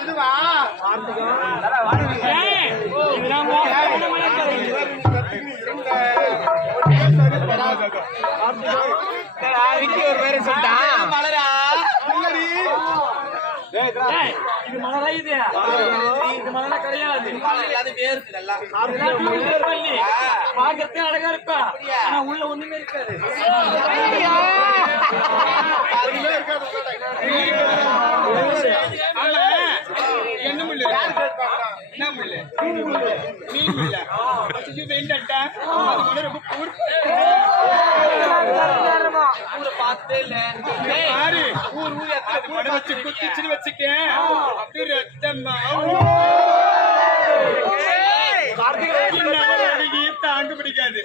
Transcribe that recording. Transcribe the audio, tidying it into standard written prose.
இதுவா ஒரு பேரு சொல்லிட்டான் மலரா இது மலரா இது மலரா கிடையாது பாக்கிறதே அழகா இருக்கா ஆனா உள்ள ஒண்ணுமே இருக்காது என்ன முள்ளு என்ன முள்ளு மீன் முள்ள வேண்டட்டா பார்த்தே இல்ல ஊர் ஊர் வச்சு குத்திச்சு வச்சு